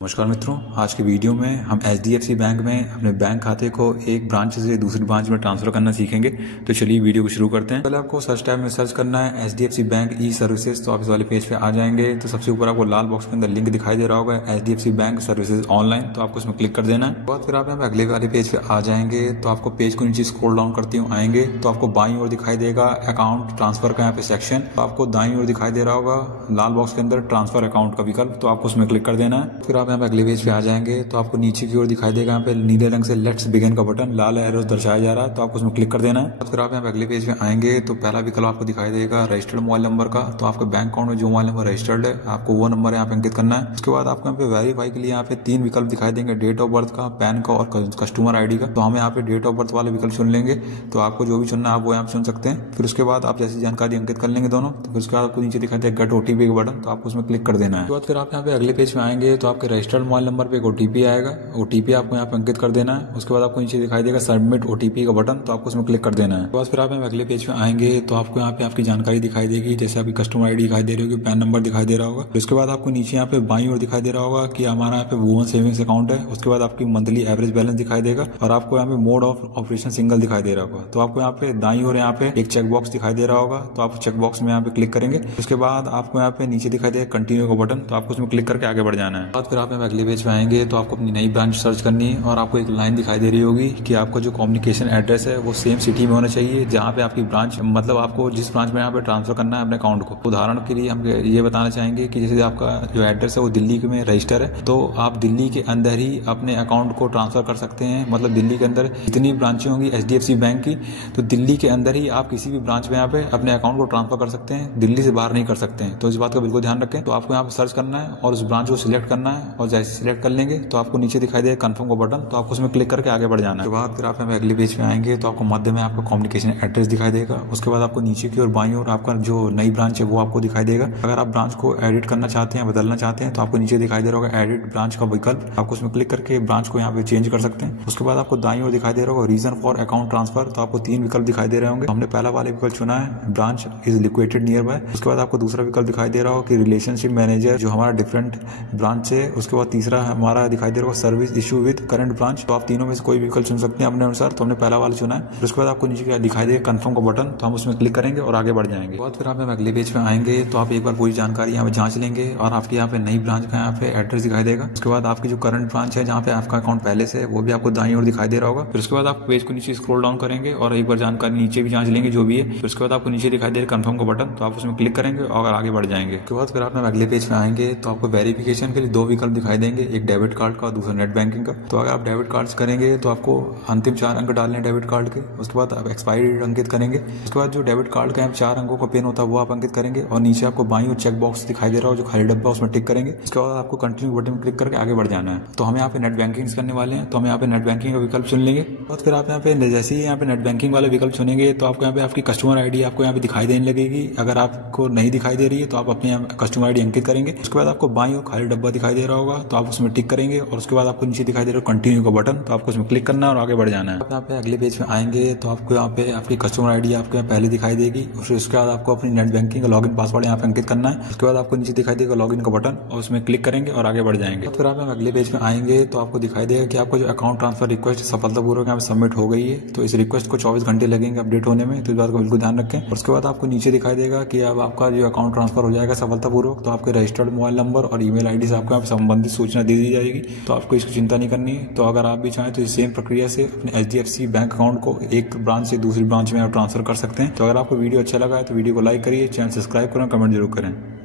नमस्कार मित्रों, आज के वीडियो में हम HDFC बैंक में अपने बैंक खाते को एक ब्रांच से दूसरी ब्रांच में ट्रांसफर करना सीखेंगे। तो चलिए वीडियो को शुरू करते हैं। पहले आपको सर्च टैब में सर्च करना है HDFC बैंक ई सर्विसेज। तो आप इस वाले पेज पे आ जाएंगे तो सबसे ऊपर आपको लाल बॉक्स के अंदर लिंक दिखाई दे रहा होगा HDFC बैंक सर्विसेज ऑनलाइन। तो आपको इसमें क्लिक कर देना है। बाद फिर आप यहाँ पे अगले वाले पेज पे आ जाएंगे तो आपको पेज को नीचे स्क्रॉल डाउन करते हुए आएंगे तो आपको बाईं ओर दिखाई देगा अकाउंट ट्रांसफर का यहाँ पे सेक्शन। तो आपको दाईं ओर दिखाई दे रहा होगा लाल बॉक्स के अंदर ट्रांसफर अकाउंट का विकल्प। तो आपको उसमें क्लिक कर देना है। फिर आप यहाँ पे अगले पेज पे जाएंगे तो आपको नीचे की ओर दिखाई देगा यहाँ पे नीले रंग से लेट्स बिगिन का बटन लाल एरो दर्शाया जा रहा है। तो आपको उसमें क्लिक कर देना है। फिर आप यहाँ पे अगले पेज में आएंगे तो पहला विकल्प आपको दिखाई देगा रजिस्टर्ड मोबाइल नंबर का। तो आपके बैंक अकाउंट में जो मोबाइल नंबर रजिस्टर्ड है आपको वो नंबर यहाँ पे अंकित करना है। उसके बाद आपको यहाँ पे वेरीफाई के लिए यहाँ पे 3 विकल्प दिखाई देंगे, डेट ऑफ बर्थ का, पैन का और कस्टमर आईडी का। तो हम यहाँ पे डेट ऑफ बर्थ वाले विकल्प चुन लेंगे। तो आपको जो भी चुनना है आप वो यहाँ पे चुन सकते हैं। फिर उसके बाद आप जैसी जानकारी अंकित कर लेंगे दोनों। तो फिर उसके बाद आपको नीचे दिखाई देगा गेट ओटीपी का बटन। तो आपको उसमें क्लिक कर देना है। उसके बाद फिर आप यहाँ पे अगले पेज में आएंगे तो आपके रजिस्टर्ड मोबाइल नंबर पे एक ओटीपी आएगा। ओटीपी आपको यहाँ पे अंकित कर देना है। उसके बाद आपको नीचे दिखाई देगा सबमिट ओटीपी का बटन। तो आपको उसमें क्लिक कर देना है। उसके बाद फिर आप अगले पेज पे आएंगे तो आपको यहाँ पे आपकी जानकारी दिखाई देगी, जैसे आपकी कस्टमर आईडी दिखाई दे रही होगी, पैन नंबर दिखाई दे रहा होगा। उसके बाद आपको नीचे यहाँ पे बाईं ओर दिखाई दे रहा होगा कि हमारा यहाँ पे वुमन सेविंग्स अकाउंट है। उसके बाद आपकी मंथली एवरेज बैलेंस दिखाई देगा और आपको यहाँ पे मोड ऑफ ऑपरेशन सिंगल दिखाई दे रहा होगा। तो आपको यहाँ पे दाईं ओर यहाँ पे एक चेक बॉक्स दिखाई दे रहा होगा। तो आप चेक बॉक्स में यहाँ पे क्लिक करेंगे। उसके बाद आपको यहाँ पे नीचे दिखाई देगा कंटिन्यू का बटन। तो आपको उसमें क्लिक करके आगे बढ़ जाना है। बाद फिर आप अगले पेज पे आएंगे तो आपको अपनी नई ब्रांच सर्च करनी है और आपको एक लाइन दिखाई दे रही होगी कि आपका जो कम्युनिकेशन एड्रेस है वो सेम सिटी में होना चाहिए जहाँ पे आपकी ब्रांच, मतलब आपको जिस ब्रांच में यहाँ पे ट्रांसफर करना है अपने अकाउंट को। उदाहरण के लिए हम ये बताना चाहेंगे कि जैसे आपका जो एड्रेस है वो दिल्ली में रजिस्टर है तो आप दिल्ली के अंदर ही अपने अकाउंट को ट्रांसफर कर सकते हैं। मतलब दिल्ली के अंदर जितनी ब्रांचें होंगी HDFC बैंक की, तो दिल्ली के अंदर ही आप किसी भी ब्रांच में यहाँ पे अपने अकाउंट को ट्रांसफर कर सकते हैं, दिल्ली से बाहर नहीं कर सकते हैं। तो इस बात का बिल्कुल ध्यान रखें। तो आपको यहाँ पे सर्च करना है और उस ब्रांच को सिलेक्ट करना है और जैसे सिलेक्ट कर लेंगे तो आपको नीचे दिखाई देगा कंफर्म का बटन। तो आपको उसमें क्लिक करके आगे बढ़ जाना है। बाद फिर आप अगले पेज पे आएंगे तो आपको मध्य में आपका कम्युनिकेशन एड्रेस दिखाई देगा। उसके बाद आपको नीचे की और बाईं ओर आपका जो नई ब्रांच है वो आपको दिखाई देगा। अगर आप ब्रांच को एडिट करना चाहते हैं, बदलना चाहते हैं, तो आपको नीचे दिखाई दे रहा होगा एडिट ब्रांच का विकल्प। आपको उसमें क्लिक करके ब्रांच को यहाँ पे चेंज कर सकते हैं। उसके बाद आपको दाईं ओर दिखाई दे रहा होगा रीजन फॉर अकाउंट ट्रांसफर। तो आपको 3 विकल्प दिखाई दे रहे होंगे। हमने पहला वाला विकल्प चुना है branch is liquidated near by. उसके बाद आपको दूसरा विकल्प दिखाई दे रहा हो कि रिलेशनशिप मैनेजर जो हमारा डिफरेंट ब्रांच है। उसके बाद तीसरा हमारा दिखाई दे रहा होगा service issue with current branch. तो आप तीनों में से कोई विकल्प चुन सकते हैं अपने अनुसार। तो हमने पहला वाला चुना है। उसके बाद आपको नीचे दिखाई देगा कंफर्म का बटन। तो हम उसमें क्लिक करेंगे और आगे बढ़ जाएंगे। बाद फिर आप अगले पेज पे आएंगे तो आप एक बार पूरी जानकारी यहाँ पे जांच लेंगे और आपकी यहाँ पे नई ब्रांच का यहाँ पे एड्रेस दिखाई देगा। उसके बाद आपकी जो करंट ब्रांच है जहाँ पे आपका अकाउंट पहले से है वो भी आपको दाईं ओर दिखाई दे रहा होगा। फिर उसके बाद आप पेज को नीचे स्क्रॉल डाउन करेंगे और एक बार जानकारी नीचे भी जांच लेंगे जो भी है। फिर उसके बाद आपको नीचे दिखाई देगा कंफर्म का बटन। तो आप उसमें क्लिक करेंगे और आगे बढ़ जाएंगे। उसके बाद फिर आप अगले पेज पे आएंगे तो आपको वेरिफिकेशन के लिए 2 विकल्प दिखाई देंगे, एक डेबिट कार्ड का और दूसरा नेट बैंकिंग का। तो अगर आप डेबिट कार्ड करेंगे तो आपको अंतिम 4 अंक डालने डेबिट कार्ड के। उसके बाद आप एक्सपायरी डेट अंकित करेंगे। उसके बाद जो डेबिट कार्ड का 4 अंकों का पिन होता है वो आप अंकित करेंगे और नीचे आपको बाईं ओर चेक बॉक्स दिखाई दे रहा हो जो खाली डब्बा उसमें टिक करेंगे। उसके बाद आपको कंटिन्यू बटन में क्लिक करके आगे बढ़ जाना है। तो हम यहाँ पे नेट बैंकिंग करने वाले हैं तो हम यहाँ पे नेट बैंकिंग का विकल्प चुन लेंगे। और फिर आप यहाँ पे जैसे ही यहाँ पे नेट बैंकिंग वाला विकल्प चुनेंगे तो आपको यहाँ पे आपकी कस्टमर आईडी आपको यहाँ पे दिखाई देने लगेगी। अगर आपको नहीं दिखाई दे रही है तो आप अपने कस्टमर आईडी अंकित करेंगे। उसके बाद आपको बाईं ओर खाली डब्बा दिखाई दे रहा होगा तो आप उसमें टिक करेंगे और उसके बाद आपको नीचे दिखाई दे रहा है कंटिन्यू का बटन। तो आपको उसमें क्लिक करना है और आगे बढ़ जाना है। आप यहाँ पे अगले पेज में आएंगे तो आपको यहाँ पे आपकी कस्टमर आईडी आपको यहाँ पहले दिखाई देगी। उसके बाद आपको अपनी नेट बैंकिंग का लॉगिन पासवर्ड यहाँ पे अंकित करना है। उसके बाद आपको नीचे दिखाई देगा लॉगिन का बटन और उसमें क्लिक करेंगे और आगे बढ़ जाएंगे। फिर आप अगले पेज में आएंगे तो आपको दिखाई देगा कि आपका जो अकाउंट ट्रांसफर रिक्वेस्ट सफलतापूर्वक यहाँ पे सबमिट हो गई है। तो इस रिक्वेस्ट को 24 घंटे लगेंगे अपडेट होने में। तो इस बात को बिल्कुल ध्यान रखें। उसके बाद आपको नीचे दिखाई देगा कि अब आपका जो अकाउंट ट्रांसफर हो जाएगा सफलतापूर्वक। तो आपके रजिस्टर्ड मोबाइल नंबर और ईमेल आईडी से आपको यहाँ पे संबंधित सूचना दे दी जाएगी। तो आपको इसकी चिंता नहीं करनी है। तो अगर आप भी चाहें तो इस सेम प्रक्रिया से अपने HDFC बैंक अकाउंट को एक ब्रांच से दूसरी ब्रांच में आप ट्रांसफर कर सकते हैं। तो अगर आपको वीडियो अच्छा लगा है तो वीडियो को लाइक करिए, चैनल सब्सक्राइब करें, कमेंट जरूर करें।